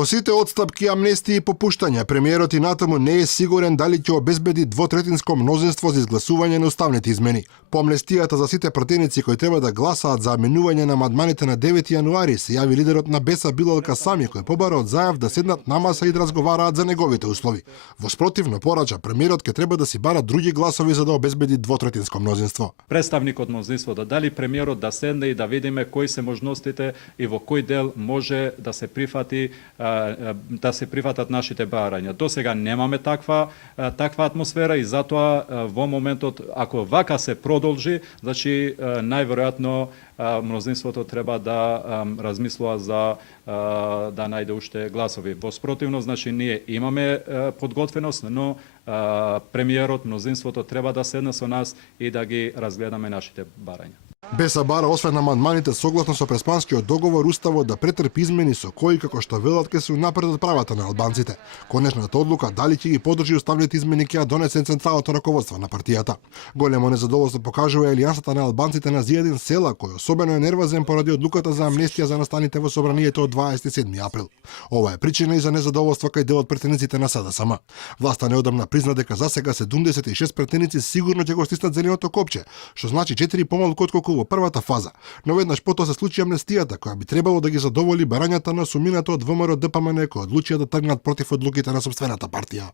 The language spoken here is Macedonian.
По сите отстапки, амнестии и попуштања, премиерот и натаму не е сигурен дали ќе обезбеди двотретинско мнозинство за изгласување на уставните измени. По амнестијата за сите пратеници кои треба да гласаат за менување на амандманите на 9 јануари се јави лидерот на Беса Билал Касами, кој побара од Заев да седнат на маса и да разговараат за неговите услови. Во спротивно порача, премиерот ќе треба да си бара други гласови за да обезбеди двотретинско мнозинство. Представникот мнозинството, дали премиерот да седне и да видиме кои се можностите и во кој дел може да се прифатат нашите барања. До сега немаме таква атмосфера и затоа во моментот, ако вака се продолжи, значи најверојатно мнозинството треба да размислува за да најде уште гласови. Во спротивно, значи ние имаме подготвеност, но премиерот, мнозинството треба да седне со нас и да ги разгледаме нашите барања. Беса бара освен амандманите согласно со преспанскиот договор уставот да претрпи измени со кои како што велат ќе се унапредат правата на албанците. Конечната одлука дали ќе ги подржи уставните измени ќе ја донесе централното раководство на партијата. Големо незадоволство покажува Елијансата на албанците на Зијадин Села, кој особено е нервозен поради одлуката за амнестија за настаните во собранието од 27 април. Ова е причина и за незадоволство кај дел од претениците на СДСМ. Власта неодамна призна дека засега 76 претеници сигурно ќе го стиснат зеленото копче, што значи 4 помалку отколку во првата фаза. Но веднаш потоа се случи амнестијата, која би требало да ги задоволи барањата на сумината од ВМРО ДПМН кои одлучија да тргнат против одлуките на сопствената партија.